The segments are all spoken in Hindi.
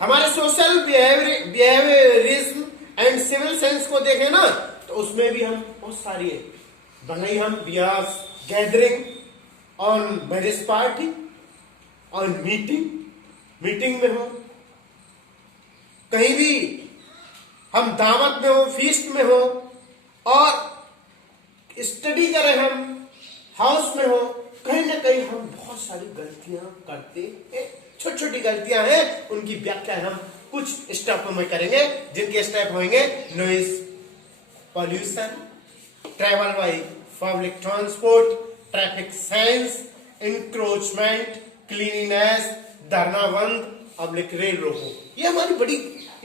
हमारे social behaviourism and civil sense को देखें ना, तो उसमें भी हम बहुत सारी है। भले ही हम Bihar gathering on marriage party, on meeting में हो, कहीं भी हम दावत में हो, फीस्ट में हो, और स्टडी करें हम हाउस में हो, कहीं ना कहीं हम बहुत सारी गलतियां करते हैं। छोटी छोटी गलतियां हैं, उनकी व्याख्या हम कुछ स्टेप में करेंगे, जिनके स्टेप होंगे noise pollution, travel by public transport, traffic science, encroachment, cleanliness, धरना बंद, पब्लिक रेल रोको। ये हमारी बड़ी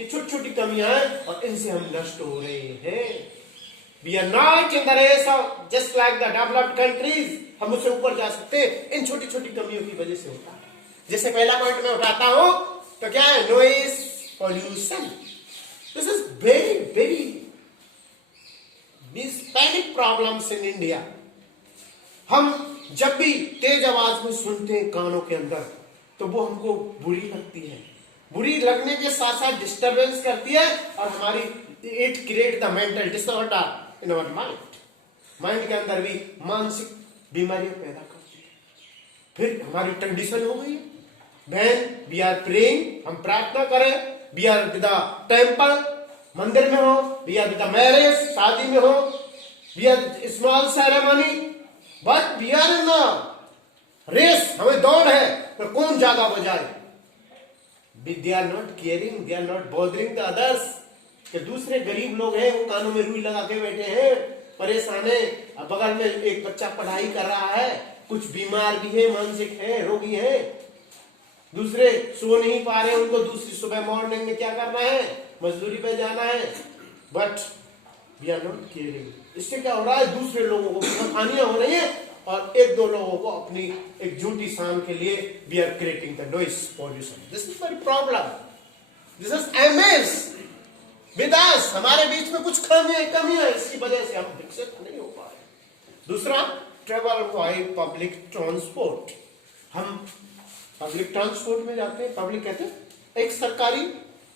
छोटी छोटी कमियां हैं और इनसे हम नष्ट हो रहे हैं। We are not in the race of just like the developed countries. हम उससे ऊपर जा सकते हैं, इन छोटी छोटी कमियों की वजह से होता है। जैसे पहला पॉइंट मैं उठाता हूं तो क्या है, noise pollution. This is very very panic problems in India. हम जब भी तेज आवाज में सुनते हैं कानों के अंदर, तो वो हमको बुरी लगती है। बुरी लगने के साथ साथ डिस्टर्बेंस करती है, और हमारी it create the mental disorder in our mind के अंदर भी मानसिक बीमारियां पैदा करती है। फिर हमारी कंडीशन हो गई, व्हेन वी आर प्रेइंग, हम प्रार्थना करें, we are with the temple, मंदिर में हो, we are with the marriage, शादी में हो, we are small ceremony, but we are in race, हमें दौड़ है तो कौन ज्यादा बजाए। They are not caring, they are not bothering the others, कि दूसरे गरीब लोग हैं, वो कानों में रुई लगा के बैठे हैं, परेशान है, बगल में एक बच्चा पढ़ाई कर रहा है, कुछ बीमार भी है, मानसिक है, रोगी है, दूसरे सो नहीं पा रहे, उनको दूसरी सुबह मॉर्निंग में क्या करना है, मजदूरी पे जाना है, but we are not caring. इससे क्या हो रहा है, दूसरे लोगों को हानियां हो रही है, और एक दो लोगों को अपनी एक झूठी शान के लिए we are creating the noise pollution. This is very problem, this is aims with us. हमारे बीच में कुछ कमियां, इसकी वजह से हम विकसित नहीं हो पा रहे। दूसरा, ट्रेवल बाय पब्लिक ट्रांसपोर्ट। हम पब्लिक ट्रांसपोर्ट में जाते हैं, पब्लिक कहते हैं एक सरकारी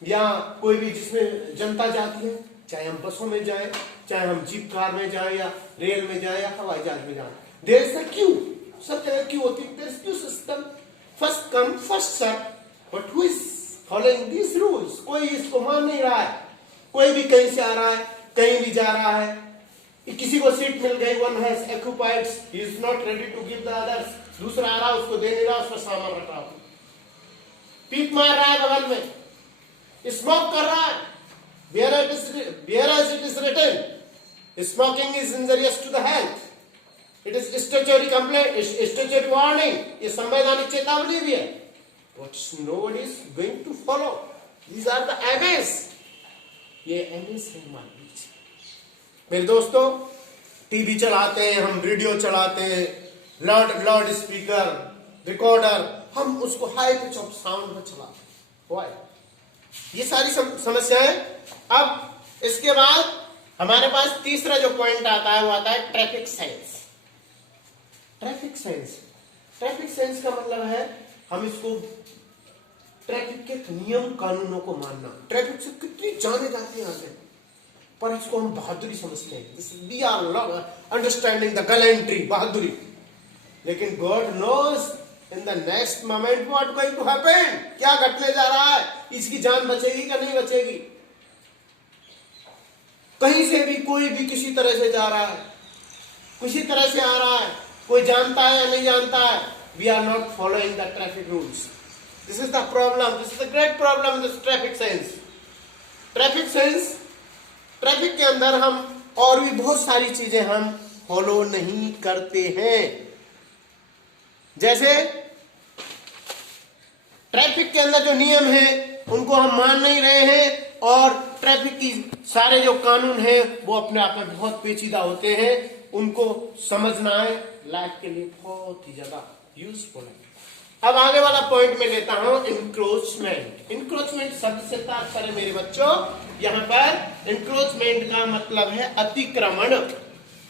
या कोई भी जिसमें जनता जाती है, चाहे हम बसों में जाए, चाहे हम जीप कार में जाए, या रेल में जाए, या हवाई जहाज में जाए, देयर इज अ क्यू। सब जगह क्यू होती है, there is queue system, first come first serve, but who is following this rules? कोई इसको मान नहीं रहा है। कोई भी कहीं से आ रहा है, कहीं भी जा रहा है, किसी को सीट मिल गई, one has occupied, he is not ready to give the others, दूसरा आ रहा है, उसको दे नहीं रहा, उसका सामान रख रहा, पीप मार रहा है बगल में, स्मोक कर रहा है, whereas it is written, smoking is injurious to the health, it is statutory complaint, statutory warning, ये संवैधानिक चेतावनी भी है, but nobody is going to follow. These are the MAs. ये MAs है हमारे बीच। मेरे दोस्तों, टीवी चलाते हैं हम, रेडियो चलाते हैं, लाउड स्पीकर, रिकॉर्डर, हम उसको हाई पिच ऑफ साउंड में चलाते हैं। Why? ये सारी समस्याएं। अब इसके बाद हमारे पास तीसरा जो पॉइंट आता है, वो आता है ट्रैफिक साइंस। ट्रैफिक साइंस का मतलब है हम इसको ट्रैफिक के नियम कानूनों को मानना। ट्रैफिक से कितनी जाने जाती है आगे, पर इसको हम बहादुरी समझते हैं। We are understanding the gallantry, बहादुरी। लेकिन god knows in the next moment what going to happen, क्या घटने जा रहा है, इसकी जान बचेगी क्या नहीं बचेगी। कहीं से भी कोई भी किसी तरह से जा रहा है, किसी तरह से आ रहा है, कोई जानता है या नहीं जानता है, we are not following the traffic rules. This is the problem, this is the great problem in this traffic science. Traffic के अंदर हम और भी बहुत सारी चीजें हम फॉलो नहीं करते हैं। जैसे ट्रैफिक के अंदर जो नियम है उनको हम मान नहीं रहे हैं, और ट्रैफिक की सारे जो कानून हैं वो अपने आप में बहुत पेचीदा होते हैं, उनको समझना है लाइफ के लिए बहुत ही ज्यादा यूजफुल है। अब आगे वाला पॉइंट में लेता हूं, इंक्रोचमेंट। इंक्रोचमेंट शब्द से तात्पर्य मेरे बच्चों, यहां पर इंक्रोचमेंट का मतलब है अतिक्रमण।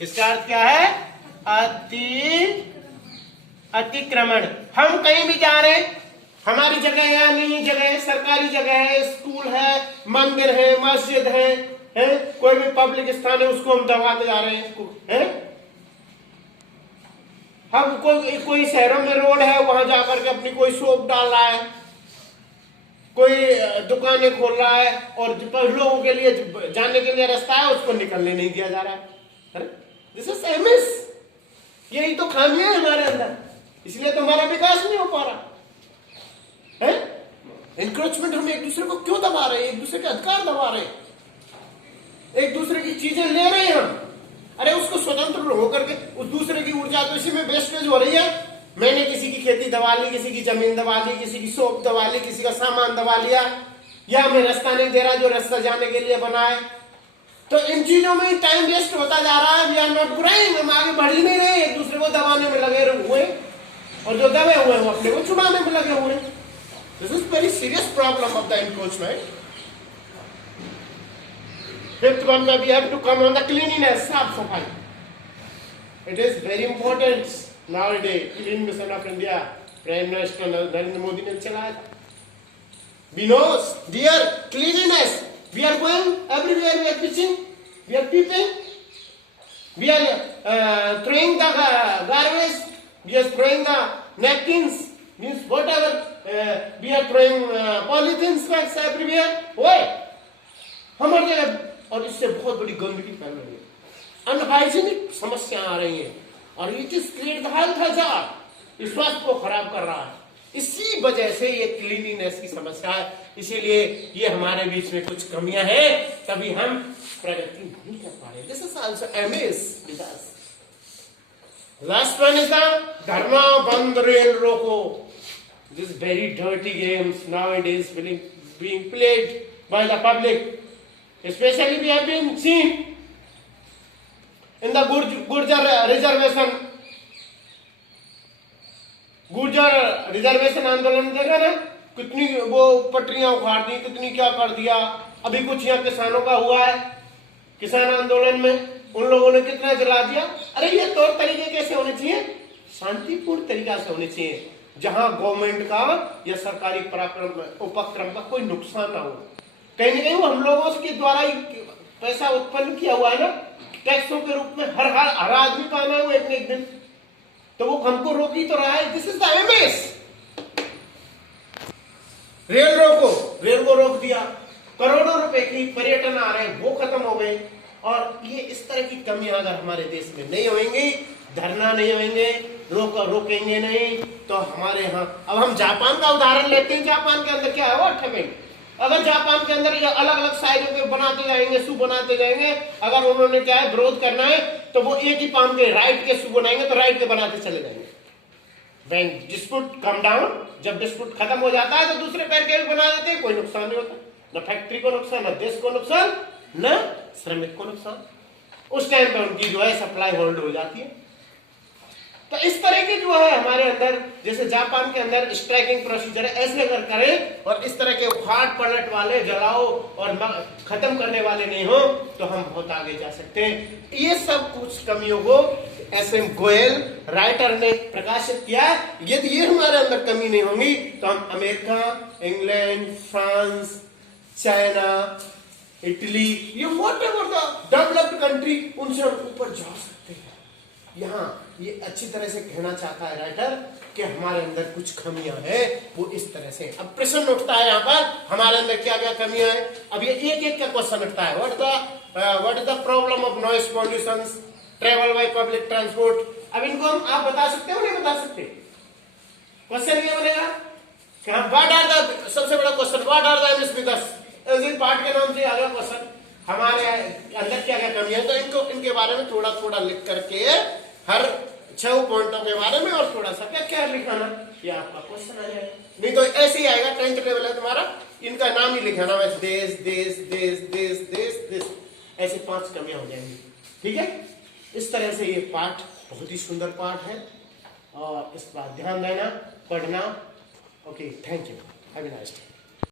इसका अर्थ क्या है? अतिक्रमण। हम कहीं भी जा रहे हैं, हमारी जगह या नहीं जगह, सरकारी सरकारी जगह है, स्कूल है, मंदिर है, मस्जिद है, कोई भी पब्लिक स्थान है, उसको हम दबाते जा रहे हैं इसको, है? हम कोई शहरों में रोड है, वहां जाकर के अपनी कोई शॉप डाल रहा है, कोई दुकानें खोल रहा है, और लोगों के लिए जाने के लिए रास्ता है, उसको निकलने नहीं दिया जा रहा है। This is MS. यही तो खामियां है हमारे अंदर, इसलिए तो हमारा विकास नहीं हो पा रहा है। इंक्रोचमेंट, हम एक दूसरे को क्यों दबा रहे हैं, एक दूसरे के अधिकार दबा रहे हैं, एक दूसरे की चीजें ले रहे हैं हम। अरे उसको स्वतंत्र होकर के उस दूसरे की ऊर्जा तो इसी में वेस्टेज हो रही है। मैंने किसी की खेती दबा ली, किसी की जमीन दबा ली, किसी की शॉप दबा ली, किसी का सामान दबा लिया, या मैं रास्ता नहीं दे रहा जो रास्ता जाने के लिए बना है। तो इन चीजों में टाइम वेस्ट होता जा रहा है। वी आर नॉट ग्रोइंग, हम आगे बढ़ ही नहीं रहे, एक दूसरे को दबाने में लगे हुए, और जो दबे हुए हैं वो अपने को छुड़ाने में लगे हुए। This is very serious problem of the encroachment. Fifth one, we have to come on the cleanliness, साफ सफाई. It is very important nowadays. Clean Mission of India, Prime Minister Narendra Modi ने चलाया था. We know, dear, cleanliness. We are going everywhere. We are pitching. We are peeping. We are throwing the garbage. We are throwing the napkins. Means whatever. We are throwing polythene bags everywhere. Why? हमारे जगह, और इससे बहुत बड़ी गंदगी फैल रही है, अनहाइजीनिक समस्या आ रही है, और it is create the health hazard, इस स्वास्थ्य को खराब कर रहा है। इसी वजह से ये क्लीनिनेस की समस्या है, इसीलिए ये हमारे बीच में कुछ कमियां हैं, तभी हम प्रगति नहीं कर पा रहे। This is also MS with us. Last one is the धरना बंद रेल रोको। This very dirty games nowadays being played by the public. Especially we have been seen in the Gurjar reservation. Gurjar reservation आंदोलन देखा ना, कितनी वो पटरियां उखाड़ दी, कितनी क्या कर दिया। अभी कुछ यहाँ किसानों का हुआ है, किसान आंदोलन में उन लोगों ने कितना जला दिया। अरे ये तौर तरीके कैसे होने चाहिए, शांतिपूर्ण तरीका से होने चाहिए, जहां गवर्नमेंट का या सरकारी उपक्रम का कोई नुकसान ना हो। कहीं ना कहीं वो हम लोगों के द्वारा ही पैसा उत्पन्न किया हुआ है ना, टैक्सों के रूप में। हर आदमी का आना है वो एक न एक दिन, तो वो हमको रोक ही तो रहा है। This is the MS. Rail को रोक दिया, करोड़ों रुपए की पर्यटन आ रहे हैं, वो खत्म हो गए। और ये इस तरह की कमियां अगर हमारे देश में नहीं होंगी, धरना नहीं होंगे, रोकेंगे नहीं, तो हमारे यहाँ, अब हम जापान का उदाहरण लेते हैं। जापान के अंदर क्या है, वो अठमेंट। अगर जापान के अंदर ये अलग अलग साइजों के बनाते जाएंगे, शू बनाते जाएंगे, अगर उन्होंने क्या है विरोध करना है, तो वो एक ही पाम के राइट के शू बनाएंगे, तो राइट के बनाते चले जाएंगे। When dispute come down, जब डिस्प्यूट खत्म हो जाता है, तो दूसरे पैर के भी बना देते हैं, कोई नुकसान नहीं होता, न फैक्ट्री को नुकसान, न देश को नुकसान, न श्रमिक को नुकसान। उस टाइम पे उनकी जो है सप्लाई होल्ड हो जाती है। तो इस तरह के जो है हमारे अंदर, जैसे जापान के अंदर स्ट्राइकिंग प्रोसीजर ऐसे अगर करें, और इस तरह के उखाड़ पलट वाले, जलाओ और खत्म करने वाले नहीं हो, तो हम बहुत आगे जा सकते हैं। ये सब कुछ कमियों को एसएम गोयल राइटर ने प्रकाशित किया। यदि ये हमारे अंदर कमी नहीं होंगी, तो हम America, England, France, China, Italy, ये व्हाटएवर द डेवलप्ड कंट्री, उनसे हम ऊपर जा सकते हैं। यहाँ ये अच्छी तरह से कहना चाहता है राइटर कि हमारे अंदर कुछ कमियां हैं, वो इस तरह से। अब प्रश्न उठता है यहाँ पर, हमारे अंदर क्या क्या कमियां हैं। अब ये एक एक का क्वेश्चन उठता है। What is the problem of noise pollution, travel by public transport. अब इनको हम आप बता सकते हो, नहीं बता सकते? क्वेश्चन ये बनेगा, व्हाट आर द, सबसे बड़ा question, what are the aims with us. इस पार्ट के नाम से आगे क्वेश्चन, हमारे अंदर क्या क्या कमी है, तो इनको, इनके बारे में थोड़ा थोड़ा लिख करके हर 6 पॉइंटों के बारे में और थोड़ा सा क्या क्या लिखाना, ये आपका क्वेश्चन आ जाएगा। नहीं तो ऐसे ही आएगा, 10th लेवल है तुम्हारा, इनका नाम ही लिखाना, वैसे देश देश देश देश देश देश, ऐसे 5 कमियां हो जाएंगी। ठीक है, इस तरह से ये पाठ बहुत ही सुंदर पाठ है, और इस पर ध्यान देना, पढ़ना। Okay, thank you, have a nice day.